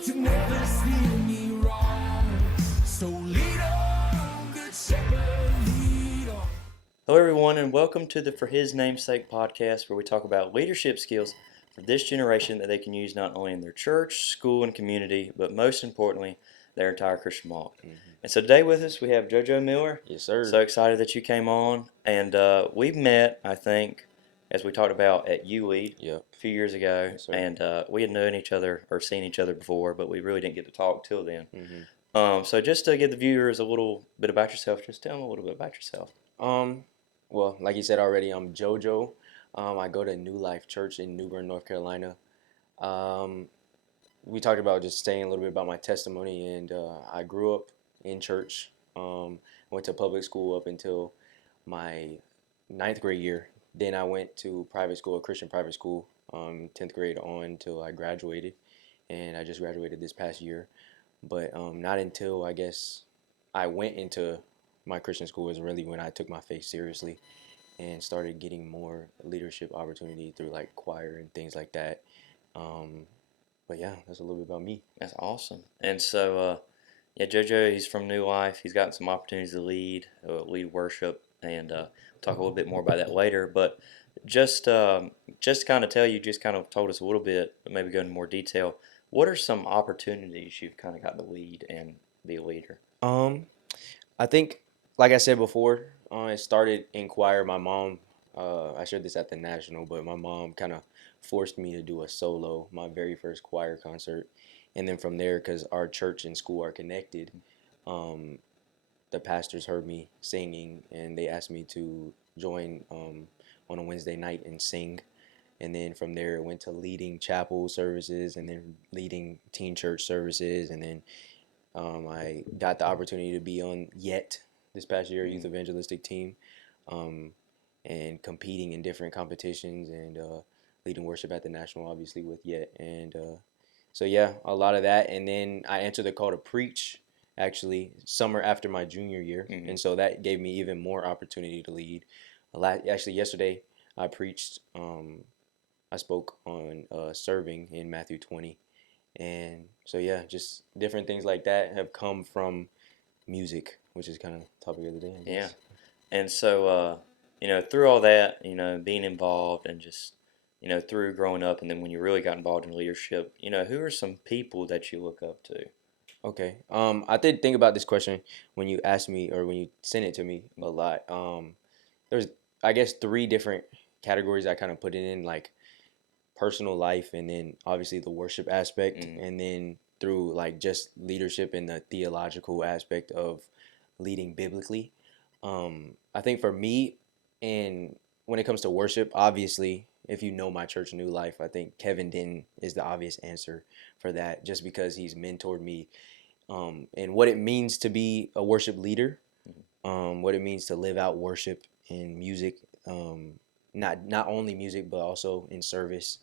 but you never steer me wrong. So lead on, good shepherd, lead on. Hello, everyone, and welcome to the For His Name's Sake podcast, where we talk about leadership skills for this generation that they can use not only in their church, school, and community, but most importantly, their entire Christian walk. And so today with us, we have JoJo Miller. Yes, sir. So excited that you came on. And we met, I think, as we talked about at ULEAD Yep. a few years ago. Yes, sir. And we had known each other or seen each other before, but we really didn't get to talk till then. So just to give the viewers a little bit about yourself, just tell them a little bit about yourself. Well, like you said already, I'm JoJo. I go to New Life Church in New Bern, North Carolina. We talked about just saying a little bit about my testimony, and I grew up in church. Went to public school up until my 9th grade year. Then I went to private school, a Christian private school, 10th grade on until I graduated, and I just graduated this past year. But not until, I guess, I went into my Christian school is really when I took my faith seriously and started getting more leadership opportunity through like choir and things like that. But yeah, that's a little bit about me. That's awesome. And so, yeah, JoJo, he's from New Life. He's got some opportunities to lead worship, and we'll talk a little bit more about that later. But just kind of tell you, just kind of told us a little bit, but maybe go into more detail. What are some opportunities you've kind of got to lead and be a leader? I think, like I said before, it started in choir. My mom, I shared this at the National, but my mom kind of forced me to do a solo, my very first choir concert. And then from there, because our church and school are connected, the pastors heard me singing, and they asked me to join on a Wednesday night and sing. And then from there, it went to leading chapel services and then leading teen church services. And then I got the opportunity to be on Yet this past year, youth evangelistic team, and competing in different competitions and leading worship at the National, obviously, with Yet. And so, yeah, a lot of that. And then I answered the call to preach, actually, summer after my junior year. And so that gave me even more opportunity to lead. Actually, yesterday, I preached, I spoke on serving in Matthew 20. And so, yeah, just different things like that have come from music, which is kind of topic of the day, I guess. Yeah. And so, through all that, being involved and just, through growing up, and then when you really got involved in leadership, who are some people that you look up to? Okay. I did think about this question when you asked me or when you sent it to me a lot. There's, I guess, 3 different categories I kind of put it in, like personal life, and then obviously the worship aspect, and then through like just leadership in the theological aspect of leading biblically. I think for me, and when it comes to worship, obviously, if you know my church, New Life, I think Kevin Denton is the obvious answer for that, just because he's mentored me and what it means to be a worship leader, what it means to live out worship in music, not only music but also in service.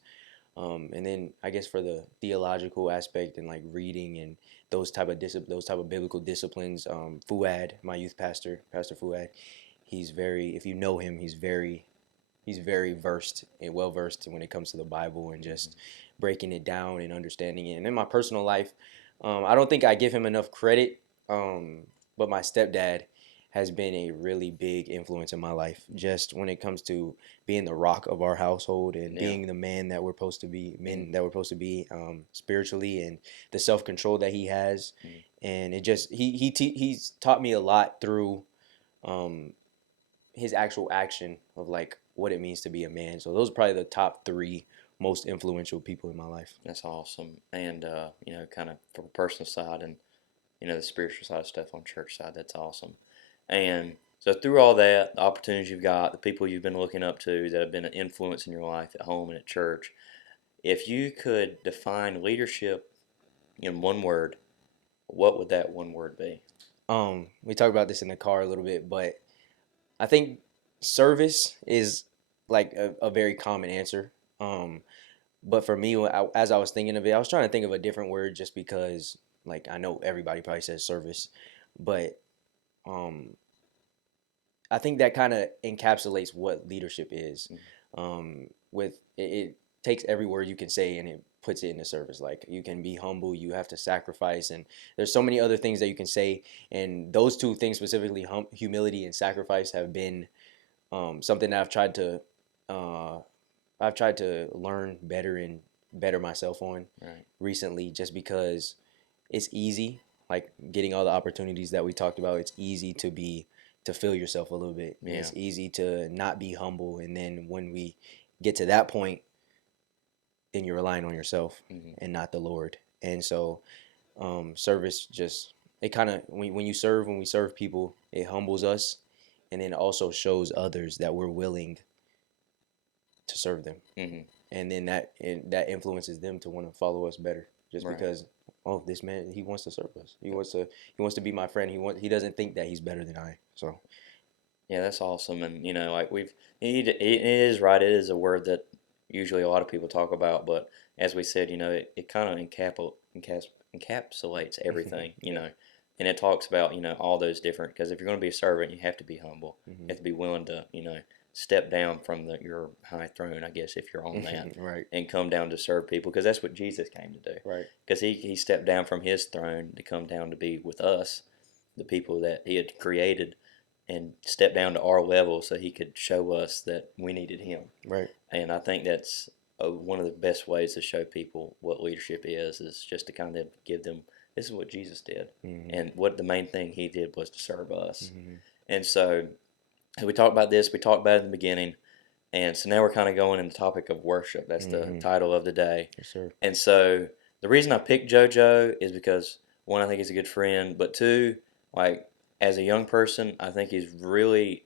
And then I guess for the theological aspect and like reading and those type of biblical disciplines, Fuad, my youth pastor, Pastor Fuad, he's very, if you know him, he's very versed and well versed when it comes to the Bible and just breaking it down and understanding it. And in my personal life, I don't think I give him enough credit, but my stepdad has been a really big influence in my life, just when it comes to being the rock of our household and being the men that we're supposed to be spiritually, and the self-control that he has. And it just he's taught me a lot through his actual action of like what it means to be a man. So those are probably the top 3 most influential people in my life. That's awesome. And, kind of from a personal side and, the spiritual side of stuff on church side, that's awesome. And so through all that, the opportunities you've got, the people you've been looking up to that have been an influence in your life at home and at church, if you could define leadership in one word, what would that one word be? We talked about this in the car a little bit, but I think service is like a very common answer. But for me, as I was thinking of it, I was trying to think of a different word just because, like, I know everybody probably says service, but I think that kind of encapsulates what leadership is. With it takes every word you can say and it puts it in the service. Like, you can be humble, you have to sacrifice, and there's so many other things that you can say. And those two things specifically, humility and sacrifice, have been something that I've tried to learn better and better myself on Right. recently, just because it's easy, like getting all the opportunities that we talked about. It's easy to feel yourself a little bit. And Yeah. it's easy to not be humble. And then when we get to that point, then you're relying on yourself Mm-hmm. and not the Lord. And so, service just, it kind of, when we serve people, it humbles us, and then also shows others that we're willing to serve them. Mm-hmm. And then that influences them to want to follow us better, just Right. because, oh, this man, he wants to serve us. He wants to be my friend. He doesn't think that he's better than I. So Yeah, that's awesome. And, like it is right. It is a word that usually a lot of people talk about, but as we said, it kind of encapsulates everything, and it talks about, all those different, because if you're going to be a servant, you have to be humble. You have to be willing to, step down from your high throne, I guess, if you're on that, right, and come down to serve people, because that's what Jesus came to do. right, Because he stepped down from his throne to come down to be with us, the people that he had created, and step down to our level so he could show us that we needed him. right. And I think that's one of the best ways to show people what leadership is just to kind of give them, this is what Jesus did. Mm-hmm. And what the main thing he did was to serve us. Mm-hmm. And so we talked about this, we talked about it in the beginning. And so now we're kind of going in the topic of worship. That's the title of the day. Yes, sir. And so the reason I picked JoJo is because, one, I think he's a good friend, but two, like, as a young person, I think he's really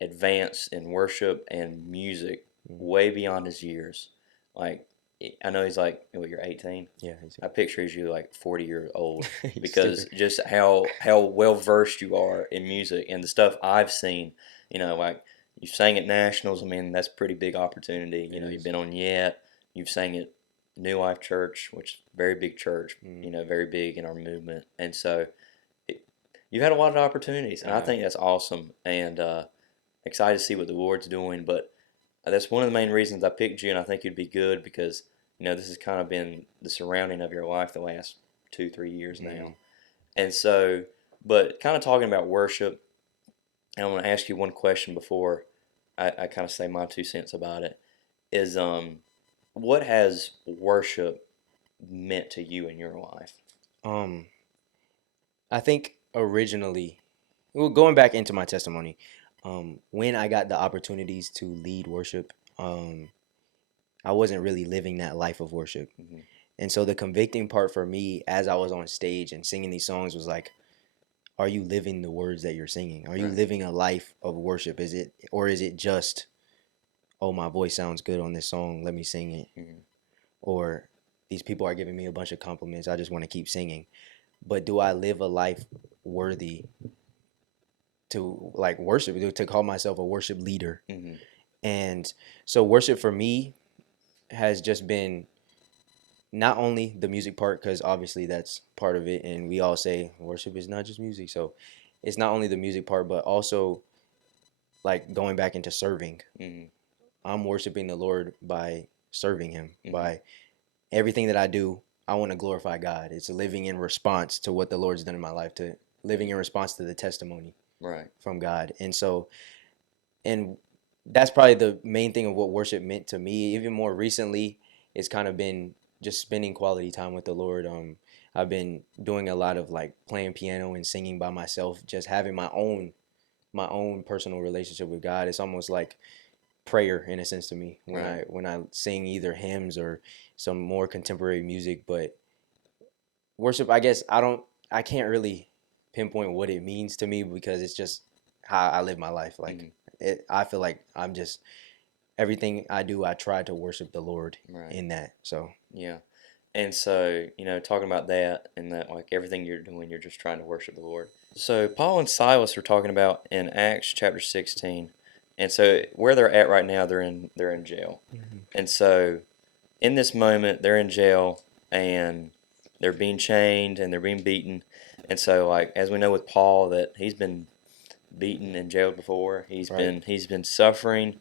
advanced in worship and music way beyond his years. Like, I know he's like, you're 18? Yeah. I picture you like 40 years old He's because stupid. just how well versed you are in music and the stuff I've seen, like you sang at Nationals. I mean, that's a pretty big opportunity. You've been on Yet, you've sang at New Life Church, which is a very big church, very big in our movement. And so you've had a lot of opportunities, and I think that's awesome, and excited to see what the Lord's doing. But that's one of the main reasons I picked you, and I think you'd be good because, this has kind of been the surrounding of your life the last 2-3 years now. And so, but kind of talking about worship, and I want to ask you one question before I kind of say my 2 cents about it, is what has worship meant to you in your life? I think originally, well, going back into my testimony, when I got the opportunities to lead worship, I wasn't really living that life of worship. Mm-hmm. And so the convicting part for me as I was on stage and singing these songs was like, are you living the words that you're singing? Are you living a life of worship? Is it just, oh, my voice sounds good on this song, let me sing it? Mm-hmm. Or these people are giving me a bunch of compliments, I just want to keep singing. But do I live a life worthy to like worship, to call myself a worship leader? Mm-hmm. And so worship for me has just been not only the music part, because obviously that's part of it, and we all say worship is not just music, so it's not only the music part, but also like going back into serving. Mm-hmm. I'm worshiping the Lord by serving him. Mm-hmm. By everything that I do, I want to glorify God. It's living in response to what the Lord's done in my life, to living in response to the testimony from God. And so, and that's probably the main thing of what worship meant to me. Even more recently, it's kind of been just spending quality time with the Lord. I've been doing a lot of like playing piano and singing by myself, just having my own personal relationship with God. It's almost like prayer in a sense to me when I sing either hymns or some more contemporary music. But worship, I guess I can't really pinpoint what it means to me, because it's just how I live my life. Like I feel like I'm just, everything I do, I try to worship the Lord in that. So yeah. And so, talking about that, and that like everything you're doing, you're just trying to worship the Lord. So Paul and Silas are talking about in Acts chapter 16. And so where they're at right now, they're in jail. Mm-hmm. And so in this moment, they're in jail and they're being chained and they're being beaten. And so, like, as we know with Paul, that he's been beaten and jailed before. He's been suffering,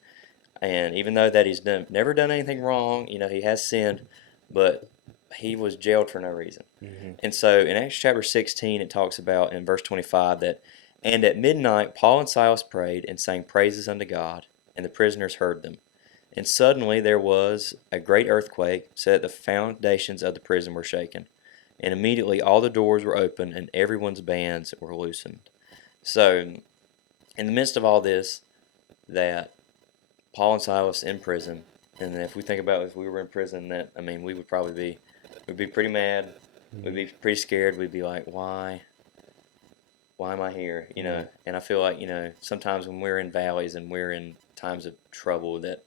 and even though that he's never done anything wrong, he has sinned, but he was jailed for no reason. Mm-hmm. And so in Acts chapter 16, it talks about in verse 25 that, and at midnight Paul and Silas prayed and sang praises unto God, and the prisoners heard them. And suddenly there was a great earthquake, so that the foundations of the prison were shaken. And immediately all the doors were opened, and everyone's bands were loosened. So, in the midst of all this, that Paul and Silas in prison, and if we think about if we were in prison, that I mean, we would probably we'd be pretty mad, we'd be pretty scared, we'd be like, why am I here? You know, and I feel like, you know, sometimes when we're in valleys and we're in times of trouble, that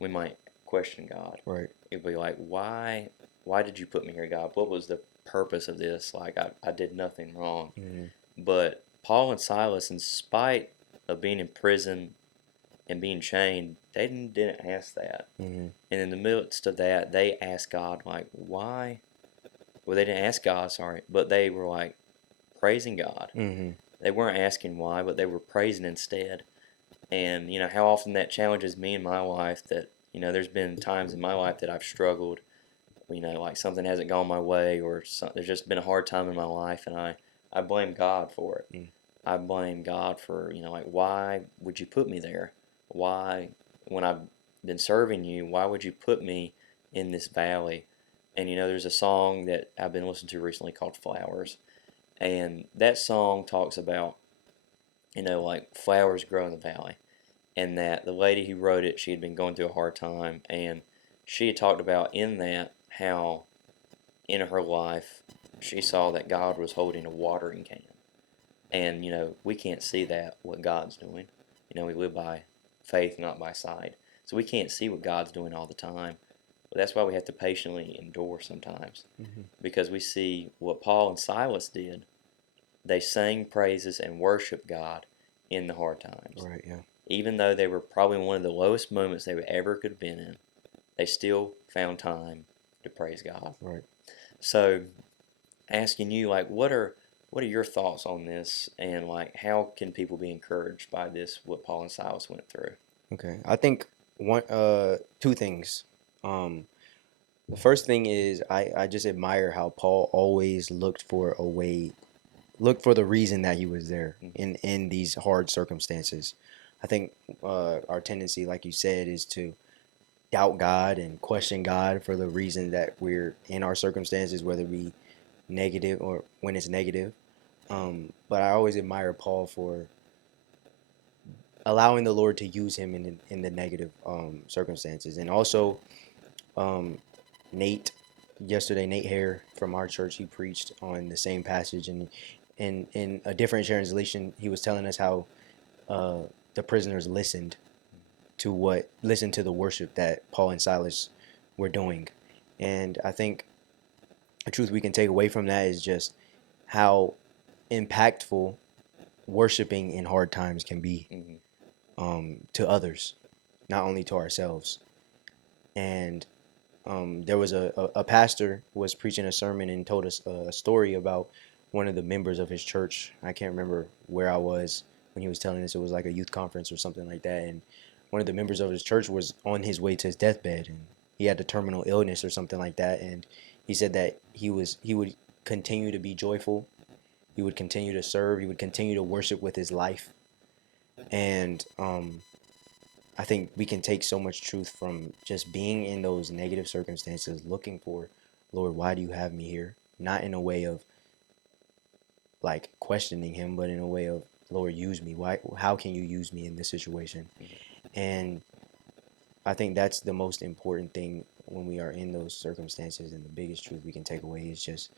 we might question God. Right. It'd be like, why did you put me here, God? What was the purpose of this? Like, I did nothing wrong. Mm-hmm. But Paul and Silas, in spite of being in prison and being chained, they didn't ask that. Mm-hmm. And in the midst of that, they asked God, like, why? Well, they didn't ask God, sorry, but they were like praising God. Mm-hmm. They weren't asking why, but they were praising instead. And, you know, how often that challenges me in my life, that, you know, there's been times in my life that I've struggled, you know, like something hasn't gone my way, or there's just been a hard time in my life, and I blame God for it. Mm. I blame God for, you know, like, why would you put me there? Why, when I've been serving you, why would you put me in this valley? And, you know, there's a song that I've been listening to recently called Flowers. And that song talks about, you know, like flowers grow in the valley. And that the lady who wrote it, she had been going through a hard time. And she had talked about in that how in her life she saw that God was holding a watering can. And, you know, we can't see that, what God's doing. You know, we live by faith, not by sight. So we can't see what God's doing all the time. But that's why we have to patiently endure sometimes. Mm-hmm. Because we see what Paul and Silas did. They sang praises and worshiped God in the hard times. Right, yeah. Even though they were probably one of the lowest moments they ever could have been in, they still found time to praise God. Right. So, asking you, like, what are your thoughts on this, and like, how can people be encouraged by this, what Paul and Silas went through? Okay. I think two things. The first thing is I just admire how Paul always looked for the reason that he was there in these hard circumstances. I think our tendency, like you said, is to doubt God and question God for the reason that we're in our circumstances, whether it be negative or when it's negative. But I always admire Paul for allowing the Lord to use him in the negative circumstances. And also, Nate Hare from our church, he preached on the same passage, and in a different translation, he was telling us how the prisoners listened to the worship that Paul and Silas were doing. And I think the truth we can take away from that is just how impactful worshiping in hard times can be to others, not only to ourselves. And there was a pastor who was preaching a sermon and told us a story about one of the members of his church. I can't remember where I was when he was telling us. It was like a youth conference or something like that. And one of the members of his church was on his way to his deathbed, and he had a terminal illness or something like that. And he said that he would continue to be joyful. He would continue to serve. He would continue to worship with his life. And I think we can take so much truth from just being in those negative circumstances, looking for, Lord, why do you have me here? Not in a way of like questioning him, but in a way of, Lord, use me. How can you use me in this situation? And I think that's the most important thing when we are in those circumstances, and the biggest truth we can take away is just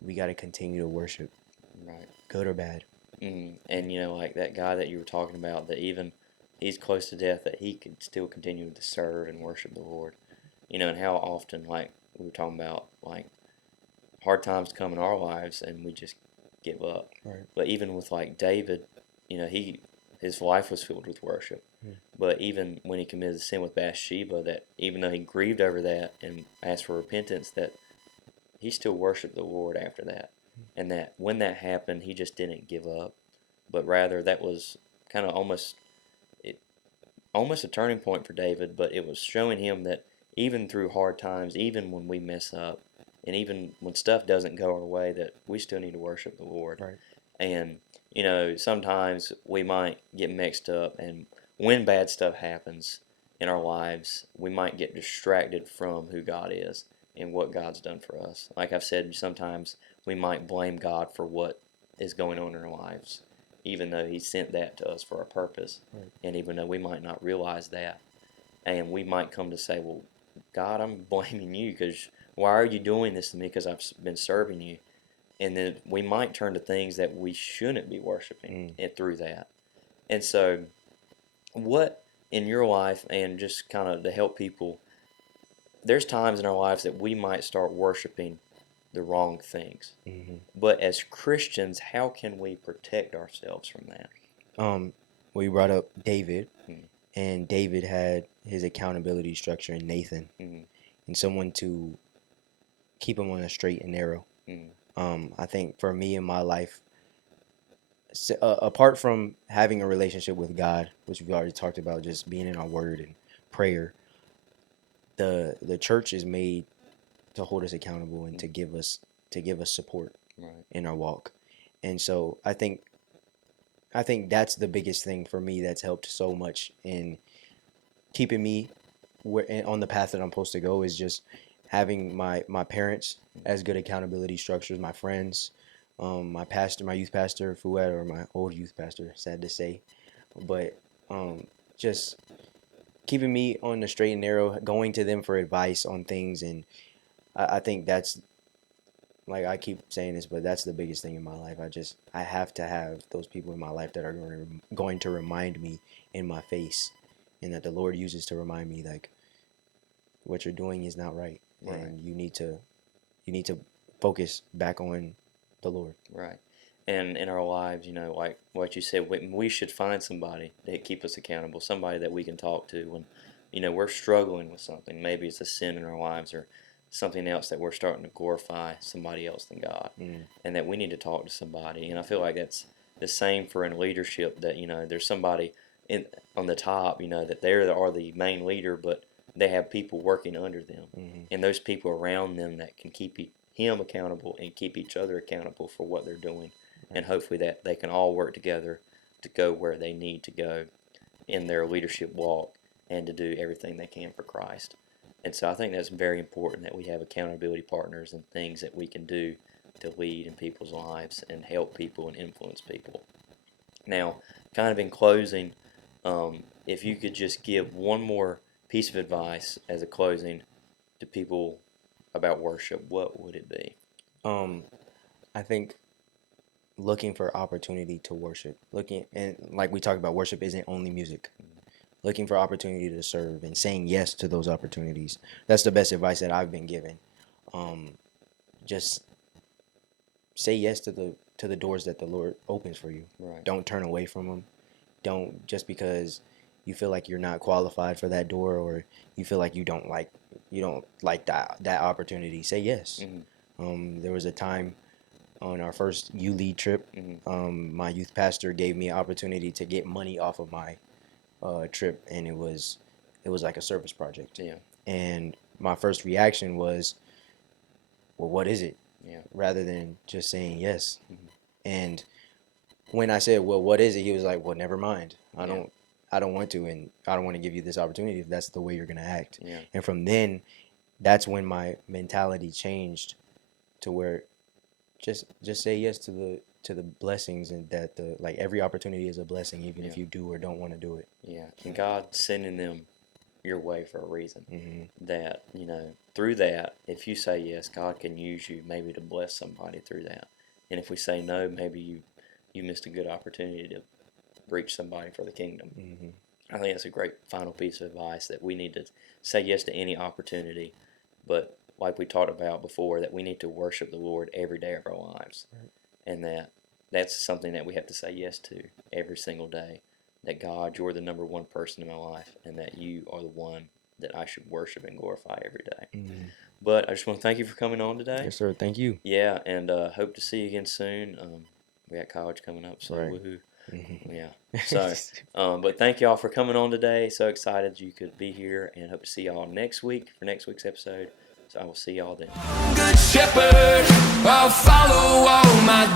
we got to continue to worship, Right. good or bad. And, you know, like that guy that you were talking about, that even he's close to death, that he could still continue to serve and worship the Lord. You know, and how often, like we were talking about, like hard times come in our lives and we just give up. Right. But even with like David, you know, his life was filled with worship. But even when he committed sin with Bathsheba, that even though he grieved over that and asked for repentance, that he still worshiped the Lord after that. And that when that happened, he just didn't give up, but rather that was kind of almost a turning point for David. But it was showing him that even through hard times, even when we mess up, and even when stuff doesn't go our way, that we still need to worship the Lord. Right. And, sometimes we might get mixed up, and when bad stuff happens in our lives, we might get distracted from who God is and what God's done for us. Like I've said, sometimes we might blame God for what is going on in our lives, even though He sent that to us for a purpose. Right. And even though we might not realize that, and we might come to say, well, God, I'm blaming you because why are you doing this to me? Because I've been serving you. And then we might turn to things that we shouldn't be worshiping it through that. And so, what in your life, and just kind of to help people, there's times in our lives that we might start worshiping the wrong things. Mm-hmm. But as Christians, how can we protect ourselves from that? Well, you brought up David, Mm. and David had his accountability structure in Nathan, Mm. and someone to keep him on a straight and narrow. Mm. I think for me in my life, apart from having a relationship with God, which we've already talked about, just being in our Word and prayer, the church is made to hold us accountable and to give us support Right. in our walk. And so I think that's the biggest thing for me that's helped so much in keeping me on the path that I'm supposed to go, is just having my parents as good accountability structures, my friends, my pastor, my youth pastor, Fuad, or my old youth pastor, sad to say, but just keeping me on the straight and narrow, going to them for advice on things. And I think that's, like I keep saying this, but that's the biggest thing in my life. I have to have those people in my life that are going to remind me in my face, and that the Lord uses to remind me, like, what you're doing is not right, Right. and you need to focus back on the Lord. Right. And in our lives, like what you said, we should find somebody that keep us accountable, somebody that we can talk to when, we're struggling with something. Maybe it's a sin in our lives or something else that we're starting to glorify somebody else than God, and that we need to talk to somebody. And I feel like that's the same for in leadership, that, there's somebody on the top, that they are the main leader, but they have people working under them, and those people around them that can keep him accountable and keep each other accountable for what they're doing. And hopefully that they can all work together to go where they need to go in their leadership walk and to do everything they can for Christ. And so I think that's very important, that we have accountability partners and things that we can do to lead in people's lives and help people and influence people. Now, kind of in closing, if you could just give one more piece of advice as a closing to people about worship, what would it be? I think looking for opportunity to worship, and like we talked about, worship isn't only music. Looking for opportunity to serve and saying yes to those opportunities. That's the best advice that I've been given. Just say yes to the doors that the Lord opens for you. Right. Don't turn away from them. Don't, just because you feel like you're not qualified for that door, or you feel like you don't like that opportunity, say yes. There was a time on our first U Lead trip, my youth pastor gave me an opportunity to get money off of my trip, and it was like a service project. Yeah. And my first reaction was, well, what is it? Yeah. Rather than just saying yes. And when I said, well, what is it? He was like, well, never mind. I don't want to, and I don't want to give you this opportunity if that's the way you're going to act. Yeah. And from then, that's when my mentality changed to where just say yes to the blessings, and that every opportunity is a blessing, even if you do or don't want to do it. Yeah. And God sending them your way for a reason. That, through that, if you say yes, God can use you maybe to bless somebody through that. And if we say no, maybe you missed a good opportunity to reach somebody for the kingdom. I think that's a great final piece of advice, that we need to say yes to any opportunity, but like we talked about before, that we need to worship the Lord every day of our lives. Right. And that's something that we have to say yes to every single day. That God, you're the number one person in my life, and that you are the one that I should worship and glorify every day. But I just want to thank you for coming on today. Yes, sir. Thank you. Yeah, and hope to see you again soon. We got college coming up, so Right. woohoo. Yeah. So, but thank y'all for coming on today. So excited you could be here, and hope to see y'all next week for next week's episode. So I will see y'all then. Good shepherd, I'll follow all my